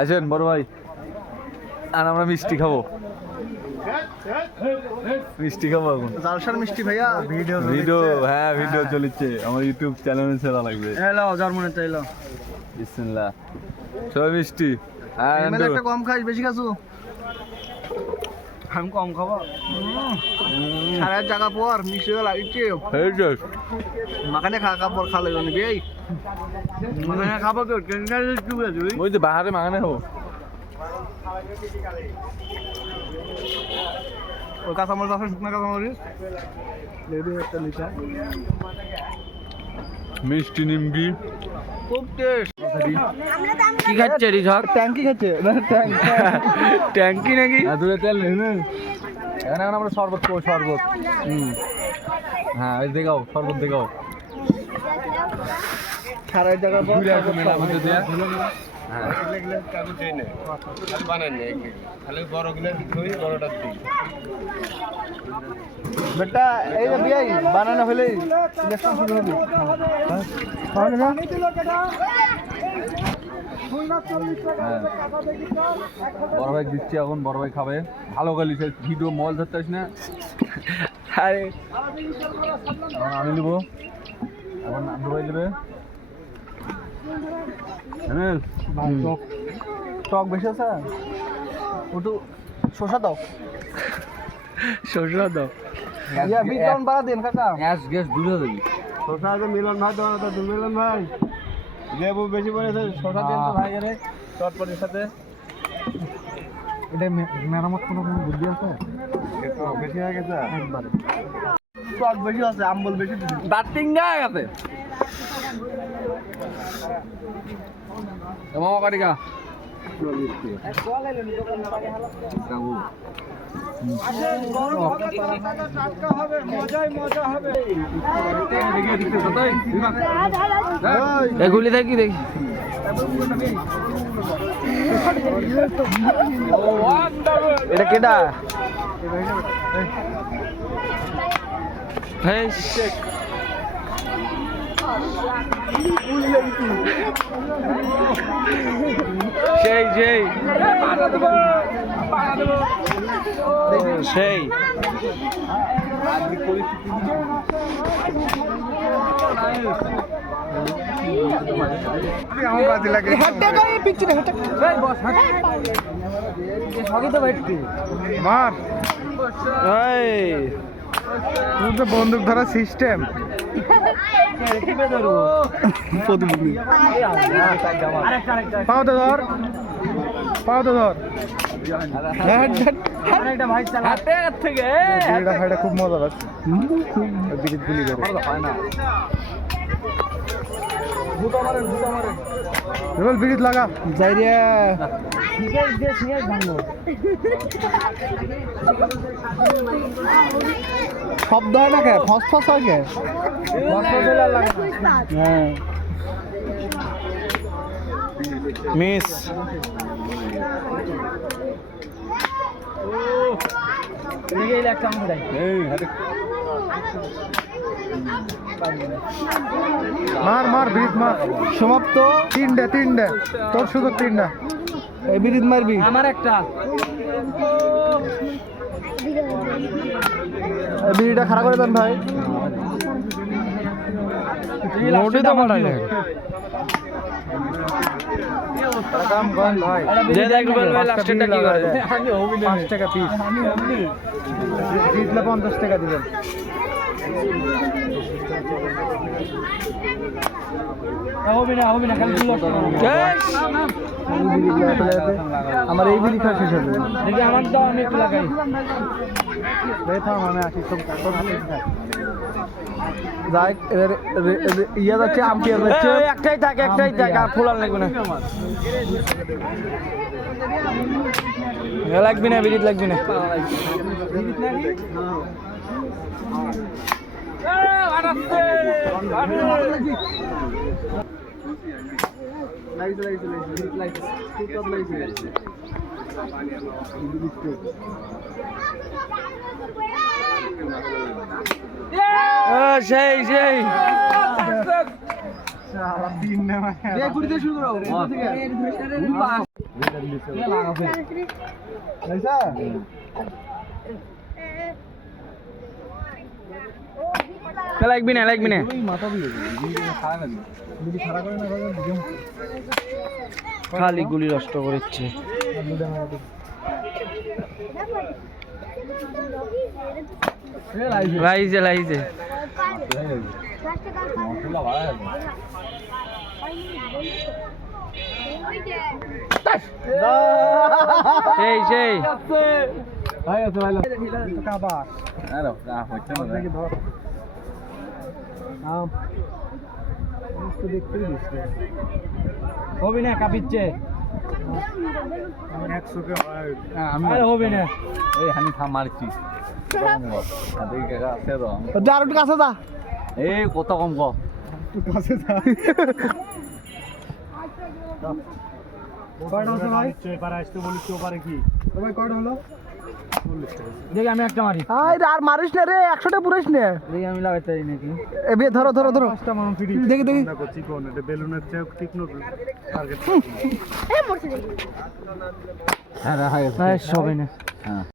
আসেন বড় ভাই, আর আমরা মিষ্টি খাবো, মিষ্টি খাবো এখন। জালসার মিষ্টি ভাইয়া ভিডিও, হ্যাঁ ভিডিও চলছে আমার ইউটিউব চ্যানেলে, ছেড়া লাগবে। হ্যালো জার্মানি চাইলো বিসমিল্লাহ, সবাই মিষ্টি। হ্যাঁ একটা কম খাইস, বেশি খাসু? আমি কম খাবো। সারা জায়গা পর মিষ্টি লাগছে, মাখানে খাওয়ার খালে জানি ভাই, মাখানে খাবো তো ওই যে বাহারে মাখানে হবো। ওই কাঁচামরিচ আছে, শুকনো কাঁচামরিচ একটা লিটার মিষ্টি নিমকি খুব টেস্ট। কি খাচ্ছে রিঝক? ট্যাঙ্কি খাচ্ছে না? ট্যাঙ্কি নাকি? দূরে তেল নেই না এখানে, এখন আমরা শরবত খাবো, শরবত। হ্যাঁ ওই দেখাও, শরবত দেখাও। সারা জায়গা পর মেলা মধ্যে দেয়া। বেটা এই যে বিয়াই বানানো হলেই ইলেকশন শুরু হবে। বড় ভাই দিচ্ছি এখন, বড় ভাই খাবে। ভালো গালি ভিডিও মোবাইল ধরতে আসিস না। আরে এখন আমি নিবো, এখন আব্দু ভাই দেবে। টক বেশি আছে, ওটু শসা দাও, শসা দাও। ইয়া বিটন বাড়া দেন কাকা। গ্যাস গ্যাস দূরে দেবি। শসা আছে মিলন ভাই, তোমার তো মিলন ভাই লেবু বেশি পড়েছে, শসা দেন তো ভাই। আরে চটপটির সাথে এটা মেরামত কোনো বুদ্ধি আছে? বেশি হয়ে গেছে একবারে, টক বেশি আছে, আম্বল বেশি দিছি। বাটিং না গেছে মামা কাটিকা এগুলি দেখি দেখি। এটা কেডা? সেই সেই সেই বন্দুক ধরা সিস্টেম। পাও তো ধর, পাও তো ধর। খুব মজা লাগছে, গুলি করে বিড়িত লাগা যাই রে। শব্দ হয় না কে, ফস ফস হয় কে? মিস মার মার বিড়িত মার। সমাপ্ত। তিনটে তিনটে তোর শুধু তিনটা। এই বিড়িত মারবি। আমার একটা বিড়িটা খারাপ করে দেন ভাই। মোটে তো মারাইলে যে দেখবেন ভাই লাস্টেরটা কি করে? 5 টাকা পিস জিতলে 50 টাকা দিবেন। আমার এই বিড়ি খাওয়া শেষ হবে। দেখি আমার দাও, আমি একটু লাগাই। আমি আসি যাই ইয়ে যাচ্ছে, আমটি যাচ্ছে। একটাই থাক, একটাই থাক, আর ফুলার লাগবে না। লাগবি না, বিড়িত লাগবি না। সেই সেই তিন না শুরু করো লাগবি না লাগবি না মাথা দিয়ে খারাপ না যদি খারাপ করে না খালি গুলি নষ্ট করেছে লাইজে লাইজে মশলা ভালো আছে সেই সেই ভাই আছে ভাই কাবা আরে হচ্ছে না দেখি ধর আম তো দেখতেই দিচ্ছে হবে না কাঁপিচ্ছে 100 কে হয় আমি আরে হবে না এই হানি থাম মারছি দেখি কাকা আছে তো দারুট কাছে দা এই কত কম ক কাছে দা কয়টা হলো ভাই এবার আসতে বলি কি ওপারে কি ভাই কয়টা হলো দেখি আমি একটা মারি আর মারিস না রে 100টা পুরাইস না দেখি আমি লাগাইতে পারি নাকি এ বে ধরো ধরো ধরো পাঁচটা মানুষ ফ্রি দেখি দেখি না করছি কোন এটা বেলুনের চেয়ে তীক্ষ্ণ টার্গেট হ্যাঁ হ্যাঁ হবে না হ্যাঁ